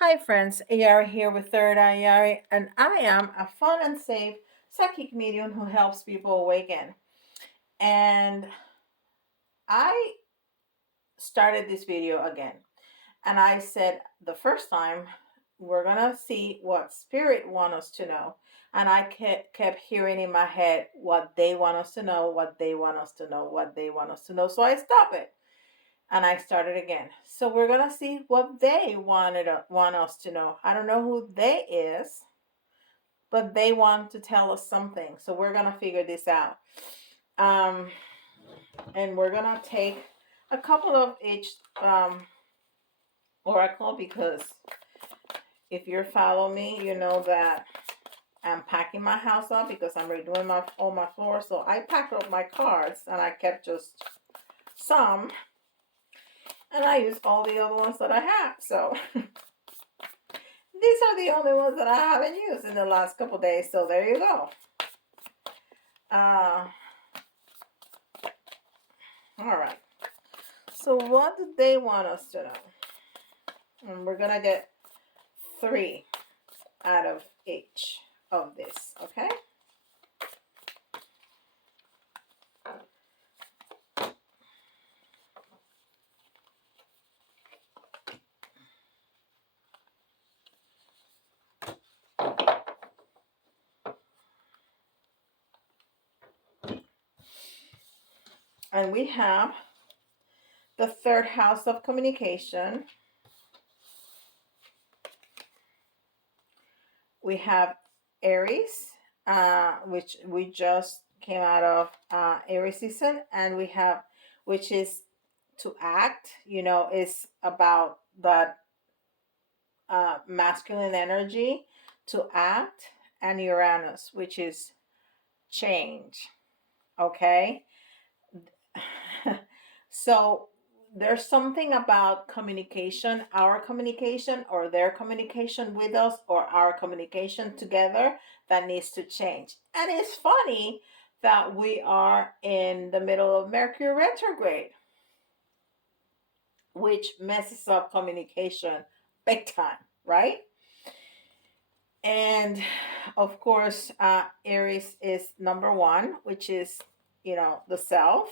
Hi friends, Ayari here with Third Eye Ayari, and I am a fun and safe psychic medium who helps people awaken. And I started this video again, and I said the first time we're gonna see what spirit want us to know, and I kept hearing in my head what they want us to know, what they want us to know, what they want us to know. So I stopped it and I started again. So we're gonna see what they want us to know. I don't know who they is, but they want to tell us something. So we're gonna figure this out. Um, and we're gonna take a couple of each oracle because if you're following me, you know that I'm packing my house up because I'm redoing all my floors. So I packed up my cards and I kept just some, and I used all the other ones that I have. So these are the only ones that I haven't used in the last couple days. So there you go. Uh, all right. So what do they want us to know? And we're gonna get 3 out of each of this, okay? And we have the 3rd house of communication. We have Aries, which we just came out of Aries season, and we have, which is to act, is about that masculine energy to act, and Uranus, which is change. Okay. So there's something about communication, our communication or their communication with us or our communication together, that needs to change. And it's funny that we are in the middle of Mercury retrograde, which messes up communication big time, right? And of course, Aries is number 1, which is, the self,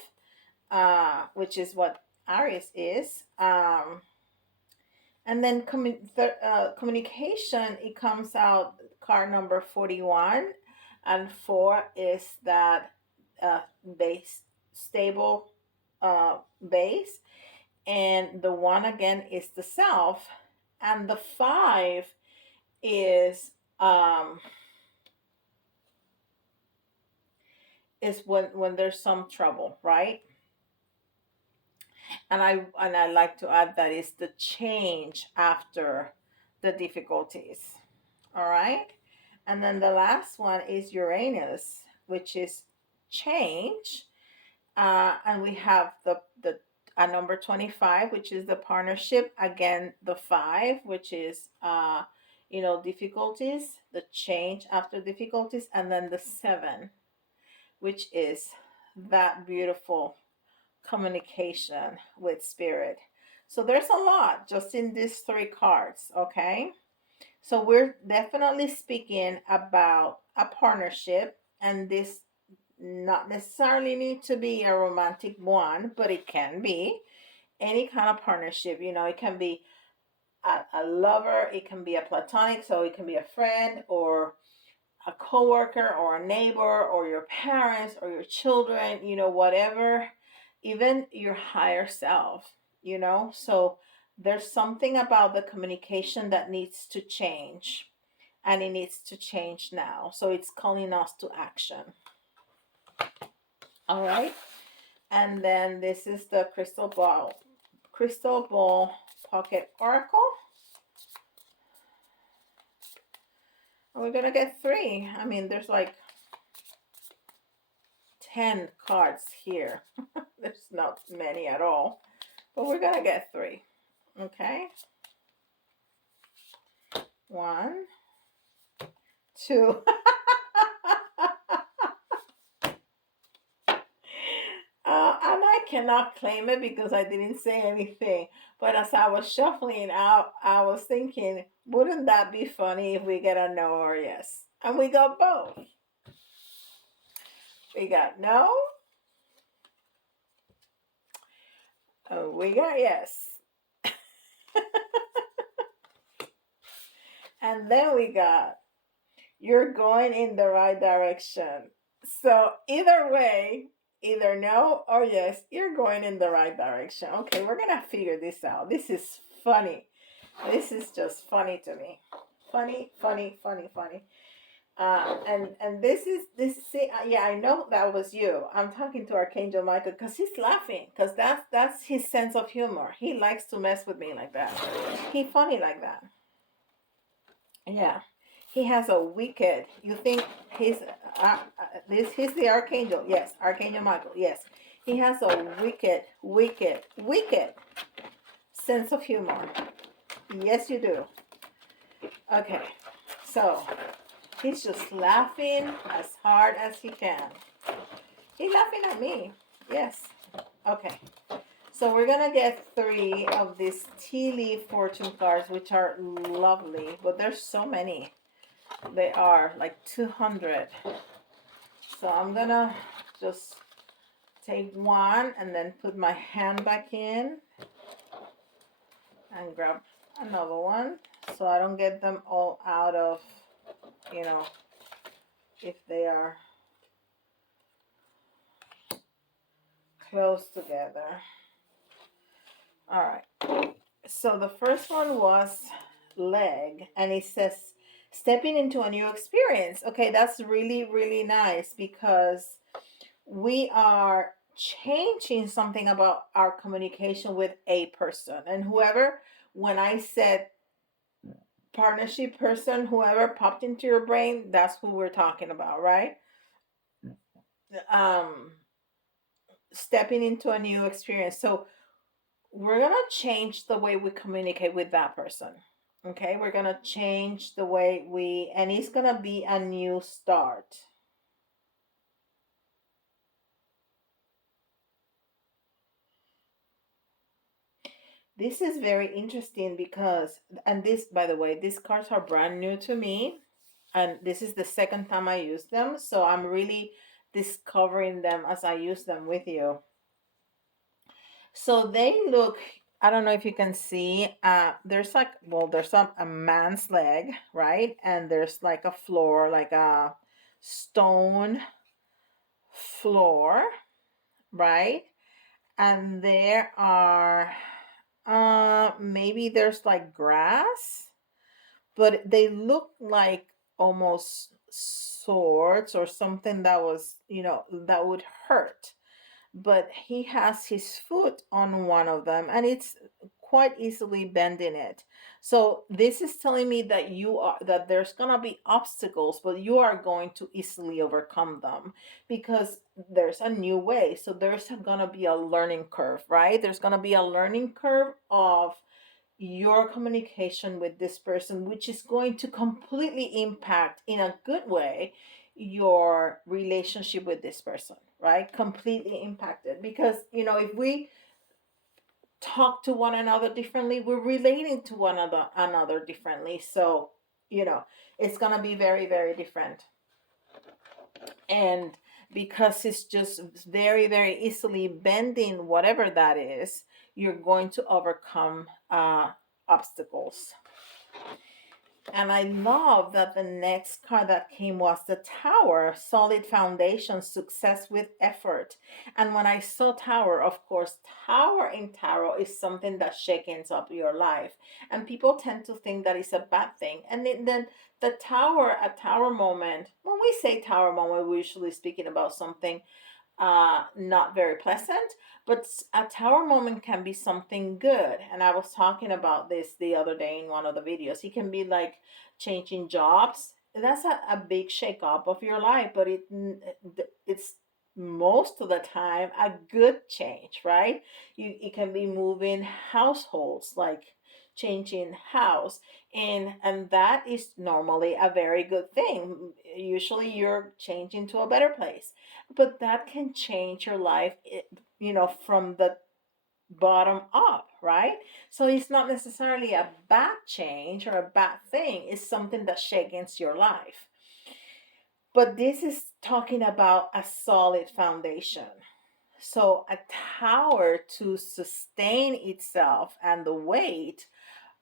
which is what Aries is. And then communication, it comes out card number 41, and 4 is that base, stable base, and the 1 again is the self, and the 5 is um is when there's some trouble, right? And I like to add that is the change after the difficulties. All right. And then the last one is Uranus, which is change. And we have the number 25, which is the partnership. Again, the 5, which is difficulties, the change after difficulties, and then the 7, which is that beautiful communication with spirit. So there's a lot just in these 3 cards, okay? So we're definitely speaking about a partnership, and this not necessarily need to be a romantic one, but it can be any kind of partnership. It can be a lover, it can be a platonic, so it can be a friend or a coworker or a neighbor or your parents or your children, whatever, even your higher self, So there's something about the communication that needs to change, and it needs to change now. So it's calling us to action. All right. And then this is the crystal ball pocket oracle. And we're gonna get 3. I mean, there's like 10 cards here. There's not many at all, but we're gonna get 3. Okay. 1, 2. And I cannot claim it because I didn't say anything. But as I was shuffling out, I was thinking, wouldn't that be funny if we get a no or yes? And we got both. We got no, we got yes. And then we got, you're going in the right direction. So either way, either no or yes, you're going in the right direction. Okay, we're gonna figure this out. This is funny. This is just funny to me. Funny, funny, funny, funny. And this. See, yeah, I know that was you. I'm talking to Archangel Michael because he's laughing because that's his sense of humor. He likes to mess with me like that. He funny like that. Yeah, he has a wicked. You think he's this? He's the archangel. Yes, Archangel Michael. Yes, he has a wicked, wicked, wicked sense of humor. Yes, you do. Okay, so he's just laughing as hard as he can. He's laughing at me. Yes. Okay. So we're gonna get 3 of these tea leaf fortune cards, which are lovely, but there's so many. They are like 200. So I'm gonna just take one and then put my hand back in and grab another one so I don't get them all out of, you know, if they are close together. All right. So the first one was leg, and it says stepping into a new experience. Okay, that's really, really nice because we are changing something about our communication with a person. And whoever, when I said partnership person, whoever popped into your brain, that's who we're talking about, right? Um, stepping into a new experience. So we're gonna change the way we communicate with that person. Okay, we're gonna change the way we, and it's gonna be a new start. This is very interesting because, and this, by the way, these cards are brand new to me, and this is the second time I use them, so I'm really discovering them as I use them with you. So they look, I don't know if you can see, there's like, well, there's a man's leg, right? And there's like a floor, like a stone floor, right? And there are, maybe there's like grass, but they look like almost swords or something that was, that would hurt. But he has his foot on one of them and it's quite easily bending it. So this is telling me that that there's gonna be obstacles, but you are going to easily overcome them because there's a new way. So there's gonna be a learning curve, right? There's gonna be a learning curve of your communication with this person, which is going to completely impact in a good way your relationship with this person, right? Completely impacted because, if we talk to one another differently, we're relating to one another differently. So, it's going to be very, very different. And because it's just very, very easily bending whatever that is, you're going to overcome obstacles. And I love that the next card that came was the Tower, solid foundation, success with effort. And when I saw Tower, of course, Tower in tarot is something that shakens up your life. And people tend to think that it's a bad thing. And then the Tower, a Tower moment, when we say Tower moment, we're usually speaking about something not very pleasant, but a tower moment can be something good. And I was talking about this the other day in one of the videos. It can be like changing jobs. That's a big shake up of your life, but it's most of the time a good change, right? It can be moving households, like changing house, and that is normally a very good thing. Usually you're changing to a better place, but that can change your life from the bottom up, right? So it's not necessarily a bad change or a bad thing. It's something that shakes your life. But this is talking about a solid foundation. So a tower, to sustain itself and the weight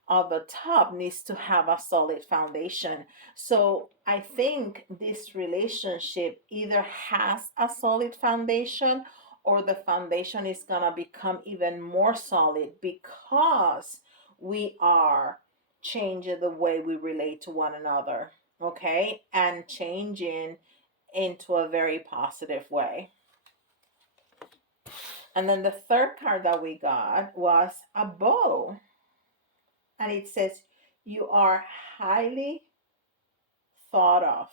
of the top, needs to have a solid foundation. So I think this relationship either has a solid foundation, or the foundation is going to become even more solid because we are changing the way we relate to one another, okay? And changing into a very positive way. And then the third card that we got was a bow. And it says, you are highly thought of.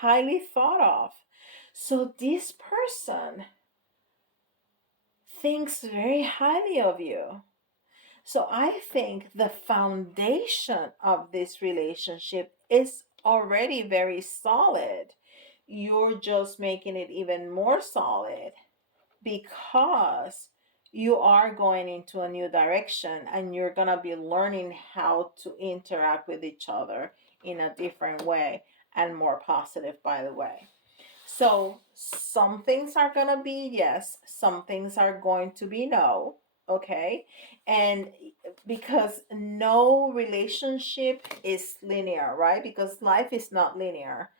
Highly thought of. So this person thinks very highly of you. So I think the foundation of this relationship is already very solid. You're just making it even more solid because you are going into a new direction, and you're going to be learning how to interact with each other in a different way, and more positive, by the way. So some things are going to be yes, some things are going to be no, okay? And because no relationship is linear, right? Because life is not linear.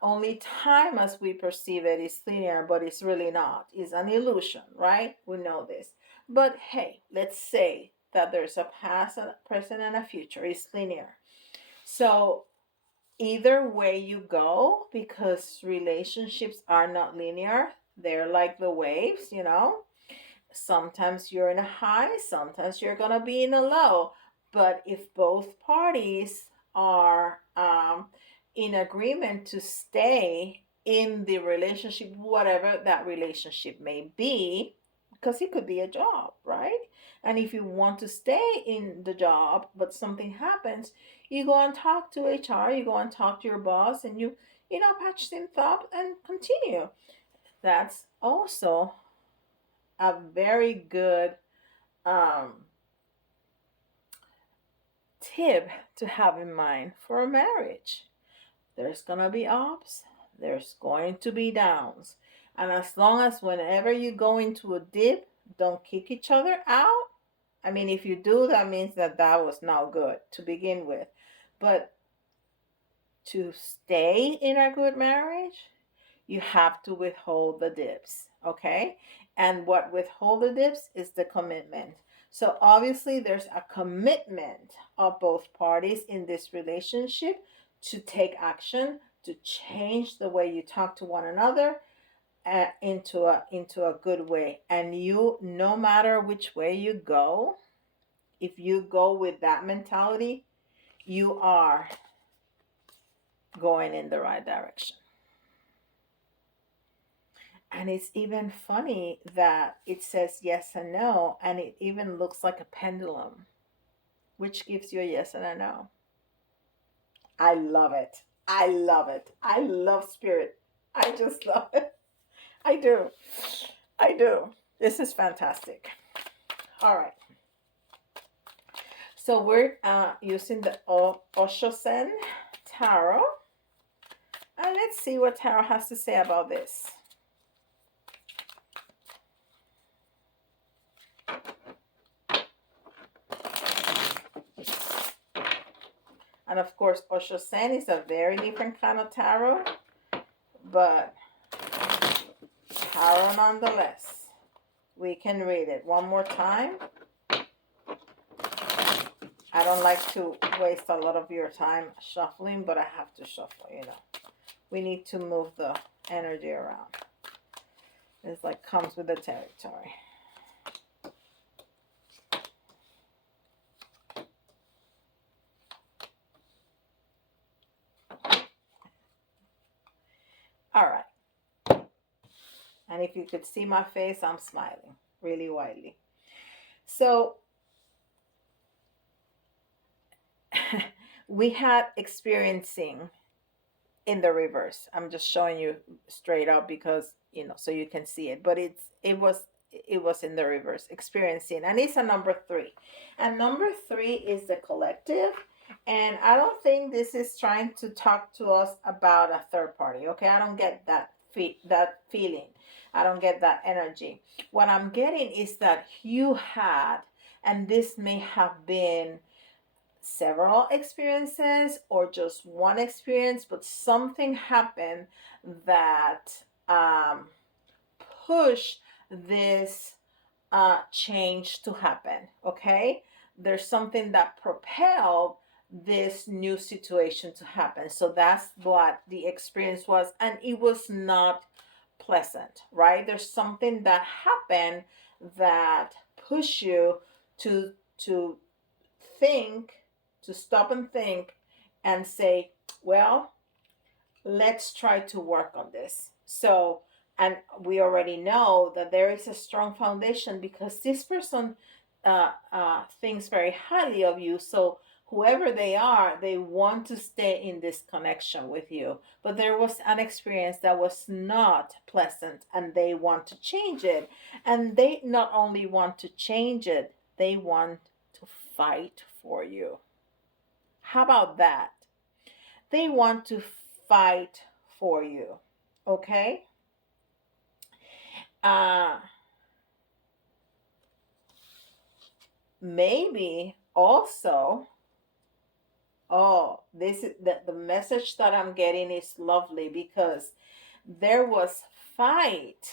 Only time as we perceive it is linear, but it's really not. It's an illusion, right? We know this. But hey, let's say that there's a past, a present, and a future. It's linear. So either way you go, because relationships are not linear, they're like the waves. Sometimes you're in a high, sometimes you're going to be in a low. But if both parties are in agreement to stay in the relationship, whatever that relationship may be, because it could be a job, right? And if you want to stay in the job, but something happens, you go and talk to HR, you go and talk to your boss, and you patch things up and continue. That's also a very good um, tip to have in mind for a marriage. There's going to be ups, there's going to be downs. And as long as whenever you go into a dip, don't kick each other out. I mean, if you do, that means that was not good to begin with. But to stay in a good marriage, you have to withhold the dips, okay? And what withhold the dips is the commitment. So obviously there's a commitment of both parties in this relationship to take action, to change the way you talk to one another, into a good way. And you, no matter which way you go, if you go with that mentality, you are going in the right direction. And it's even funny that it says yes and no, and it even looks like a pendulum, which gives you a yes and a no. I love it. I love it. I love spirit. I just love it. I do. I do. This is fantastic. All right. So we're using the Osho Zen Tarot. And let's see what Tarot has to say about this. And of course, Osho Zen is a very different kind of tarot, but tarot nonetheless. We can read it one more time. I don't like to waste a lot of your time shuffling, but I have to shuffle. We need to move the energy around. It's like comes with the territory. All right. And if you could see my face, I'm smiling really widely. So we had experiencing in the reverse. I'm just showing you straight up because, so you can see it. But it was in the reverse, experiencing. And it's a number 3. And number 3 is the collective. And I don't think this is trying to talk to us about a third party. Okay, I don't get that feeling. I don't get that energy. What I'm getting is that you had, and this may have been several experiences or just one experience, but something happened that um, pushed this change to happen. Okay, there's something that propelled this new situation to happen. So that's what the experience was, and it was not pleasant, right? There's something that happened that pushed you to think, to stop and think and say, well, let's try to work on this. So, and we already know that there is a strong foundation because this person thinks very highly of you. So, whoever they are, they want to stay in this connection with you. But there was an experience that was not pleasant and they want to change it. And they not only want to change it, they want to fight for you. How about that? They want to fight for you. Okay? Uh Maybe also, oh, this is the message that I'm getting is lovely because there was fight,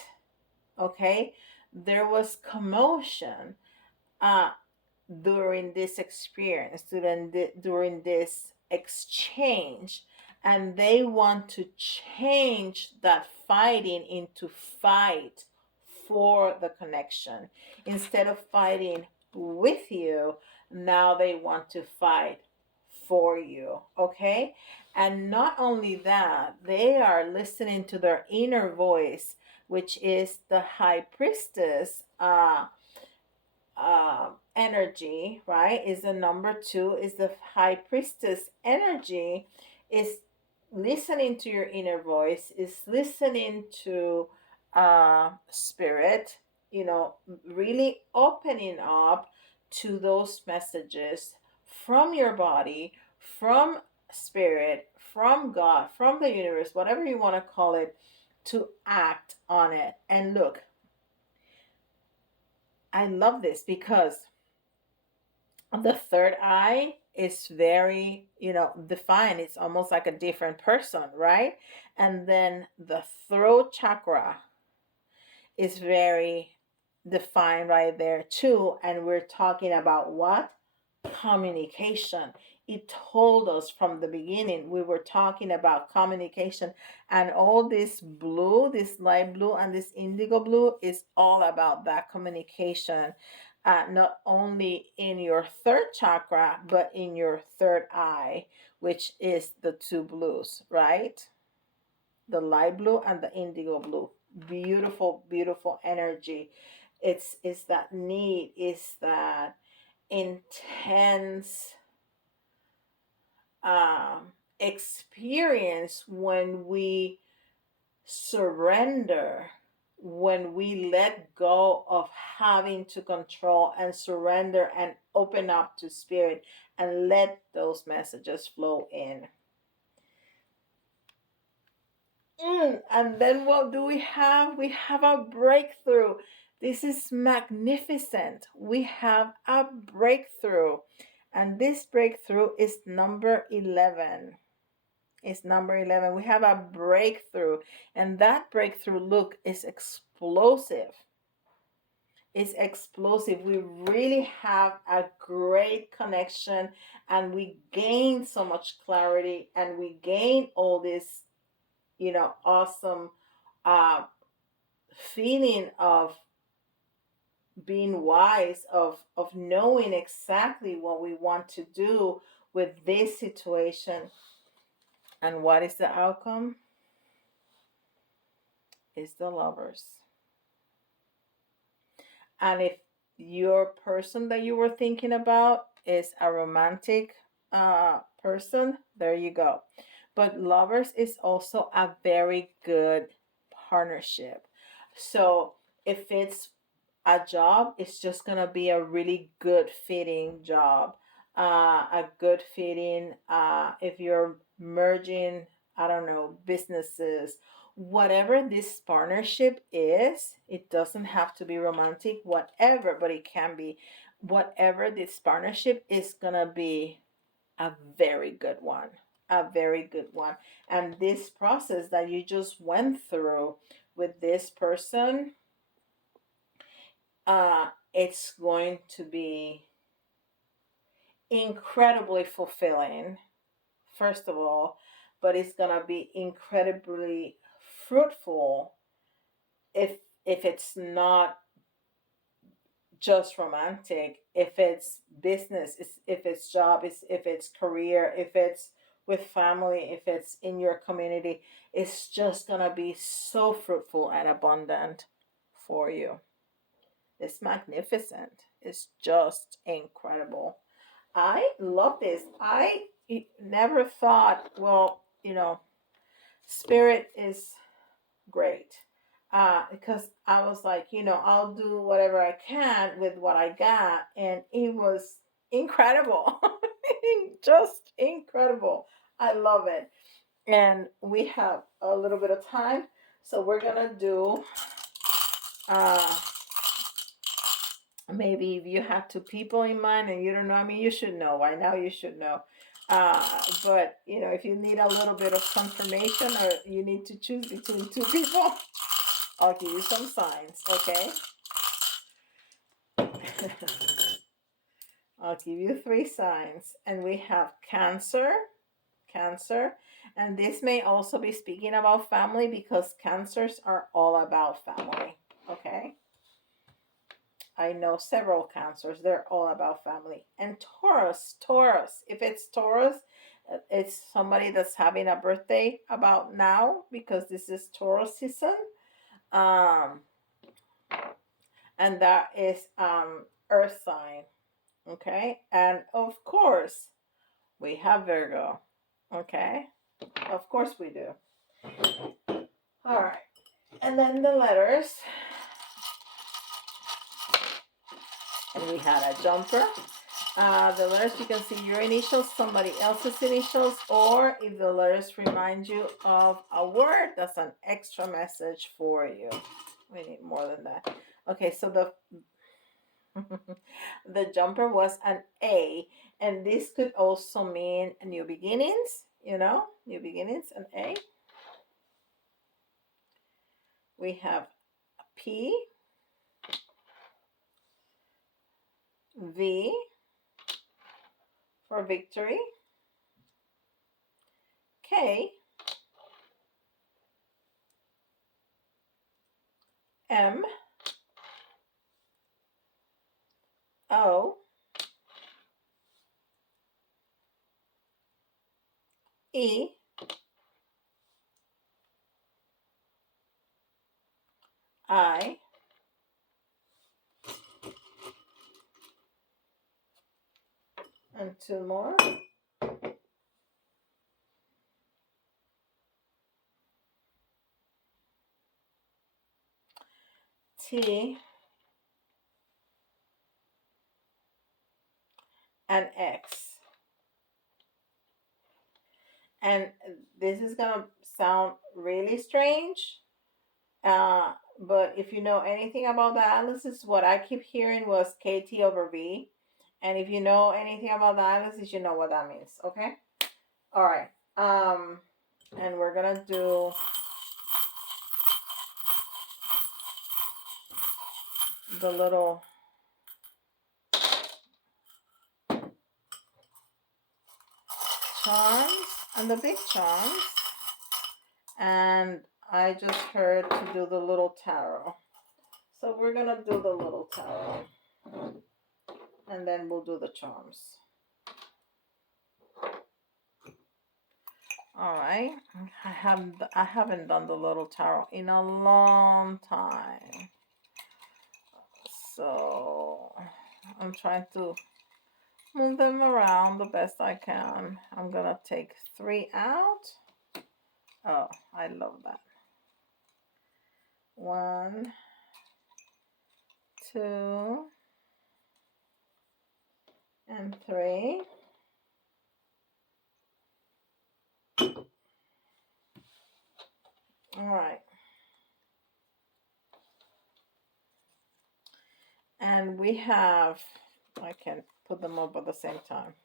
okay? There was commotion uh during this experience, during this exchange, and they want to change that fighting into fight for the connection. Instead of fighting with you, now they want to fight for you. Okay, and not only that, they are listening to their inner voice, which is the high priestess energy, right? Is the number 2, is the high priestess energy, is listening to your inner voice, is listening to spirit, really opening up to those messages from your body, from spirit, from God, from the universe, whatever you want to call it, to act on it. And look, I love this because the third eye is very, defined. It's almost like a different person, right? And then the throat chakra is very defined right there too. And we're talking about what? Communication. It told us from the beginning we were talking about communication, and all this blue, this light blue and this indigo blue, is all about that communication, not only in your third chakra but in your third eye, which is the two blues, right? The light blue and the indigo blue. Beautiful, beautiful energy. It's that need, is that intense experience when we surrender, when we let go of having to control and surrender and open up to spirit and let those messages flow in. And then what do we have? We have a breakthrough. This is magnificent. We have a breakthrough. And this breakthrough is number 11. It's number 11. We have a breakthrough. And that breakthrough, look, is explosive. It's explosive. We really have a great connection and we gain so much clarity and we gain all this, awesome uh, feeling of being wise, of knowing exactly what we want to do with this situation. And what is the outcome? Is the Lovers. And if your person that you were thinking about is a romantic person, there you go. but lovers is also a very good partnership. So if it's a job, it's just gonna be a really good fitting job. A good fitting, if you're merging, I don't know, businesses, whatever this partnership is, it doesn't have to be romantic, whatever, but it can be. Whatever this partnership is gonna be a very good one. A very good one. And this process that you just went through with this person, it's going to be incredibly fulfilling, first of all, but it's gonna be incredibly fruitful if if it's not just romantic, if it's business, if it's job, if it's career, if it's with family, if it's in your community, it's just gonna be so fruitful and abundant for you. It's magnificent. It's just incredible. I love this. I never thought, well, spirit is great. Because I was like, I'll do whatever I can with what I got. And it was incredible. Just incredible. I love it. And we have a little bit of time. So we're going to do, uh, maybe if you have two people in mind and you don't know, I mean, you should know by now, you should know. But, if you need a little bit of confirmation or you need to choose between two people, I'll give you some signs, okay? I'll give you three signs. And we have Cancer, Cancer. And this may also be speaking about family because Cancers are all about family, okay? I know several Cancers, they're all about family. And Taurus, Taurus. If it's Taurus, it's somebody that's having a birthday about now because this is Taurus season. Um, and that is Earth sign. Okay, and of course we have Virgo. Okay, of course we do. All right, and then the letters, and we had a jumper. The letters, you can see your initials, somebody else's initials, or if the letters remind you of a word, that's an extra message for you. We need more than that. Okay, so the jumper was an A, and this could also mean new beginnings, new beginnings, an A. We have P, V for victory, K, M, O, E, I, and two more, T, and X. And this is gonna sound really strange, but if you know anything about dialysis, what I keep hearing was KT over V. And if you know anything about dialysis, you know what that means, okay? All right. And we're gonna do the little charms and the big charms. And I just heard to do the little tarot. So we're gonna do the little tarot. And then we'll do the charms. All right. I haven't done the little tarot in a long time. So I'm trying to move them around the best I can. I'm gonna take 3 out. Oh, I love that. 1, 2, and 3. All right. And we have, I can put them up at the same time.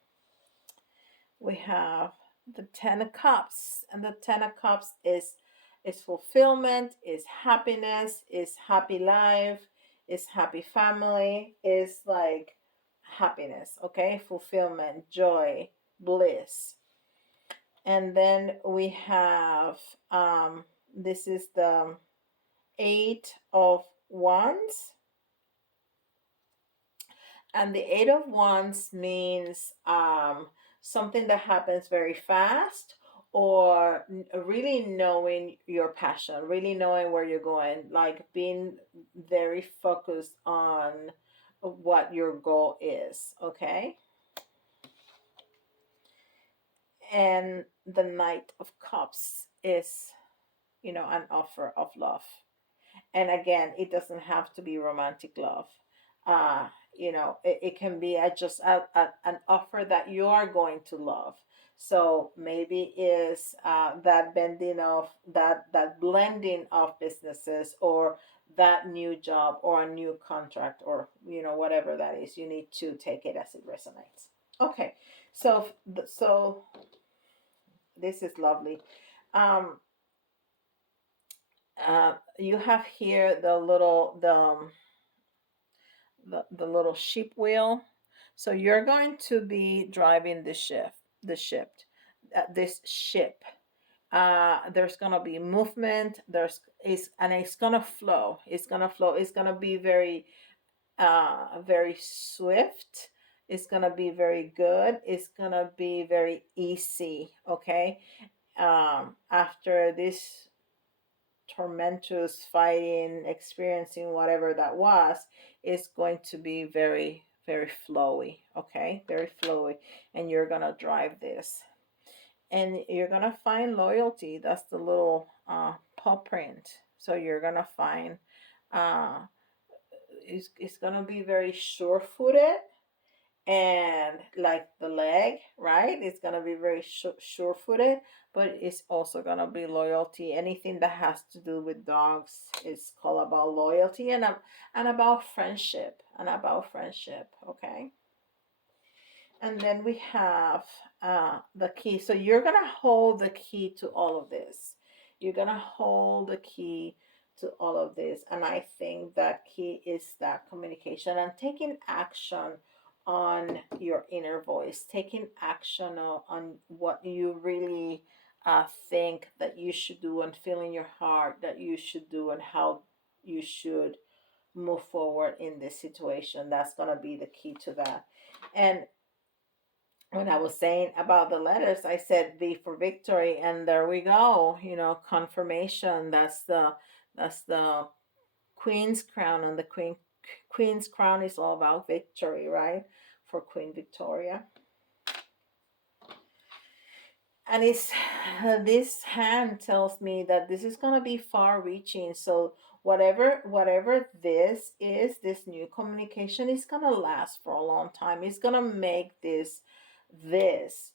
We have the 10 of cups, and the 10 of cups is fulfillment, is happiness, is happy life, is happy family, is like happiness, okay? Fulfillment, joy, bliss. And then we have this is the 8 of wands, and the 8 of wands means something that happens very fast, or really knowing your passion, really knowing where you're going, like being very focused on what your goal is, okay? And the Knight of Cups is, an offer of love. And again, it doesn't have to be romantic love. uh it can be just an offer that you are going to love. So maybe is that bending of that blending of businesses, or that new job, or a new contract, or whatever that is. You need to take it as it resonates. Okay. So this is lovely. um you have here the little sheep wheel. So you're going to be driving this ship. There's gonna be movement. It's gonna flow. It's gonna flow. It's gonna be very swift. It's gonna be very good. It's gonna be very easy. Okay. After this tormentous fighting, experiencing whatever that was, is going to be very, very flowy. Okay, very flowy. And you're gonna drive this, and you're gonna find loyalty. That's the little paw print. So you're gonna find uh it's gonna be very sure-footed, and like the leg, right? It's gonna be very sure-footed, but it's also gonna be loyalty. Anything that has to do with dogs is called about loyalty, and about friendship, okay? And then we have the key. So you're gonna hold the key to all of this. You're gonna hold the key to all of this, and I think that key is that communication and taking action on your inner voice, taking action on what you really think that you should do, and feel in your heart that you should do, and how you should move forward in this situation. That's gonna be the key to that. And when I was saying about the letters, I said V for victory, and there we go. Confirmation. That's the queen's crown, and the queen's crown is all about victory, right? For Queen Victoria. And it's this hand tells me that this is going to be far reaching. So whatever this is, this new communication is going to last for a long time. It's going to make this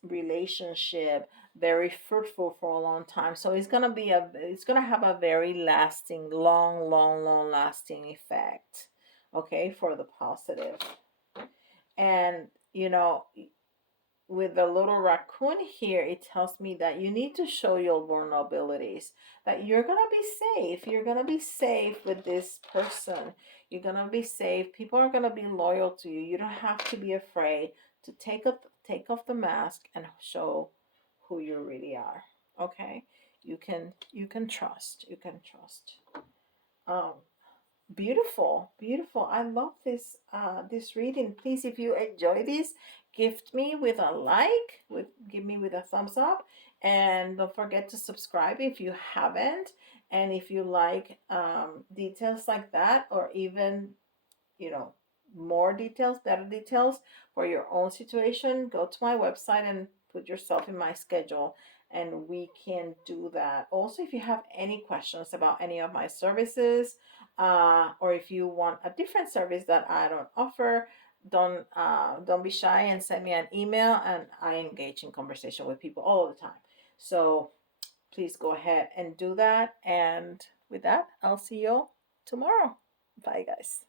relationship very fruitful for a long time. So it's going to have a very lasting, long lasting effect, okay, for the positive. And with the little raccoon here, it tells me that you need to show your vulnerabilities, that you're going to be safe. You're going to be safe with this person. You're going to be safe. People are going to be loyal to you. You don't have to be afraid to take off the mask and show who you really are. Okay? You can trust. You can trust. Um Beautiful, beautiful. I love this reading. Please, if you enjoy this, gift me with a like, give me with a thumbs up, and don't forget to subscribe if you haven't. And if you like details like that, or even you know more details, better details for your own situation, go to my website and put yourself in my schedule, and we can do that. Also, if you have any questions about any of my services, or if you want a different service that I don't offer, don't be shy and send me an email, and I engage in conversation with people all the time. So please go ahead and do that. And with that, I'll see you tomorrow. Bye, guys.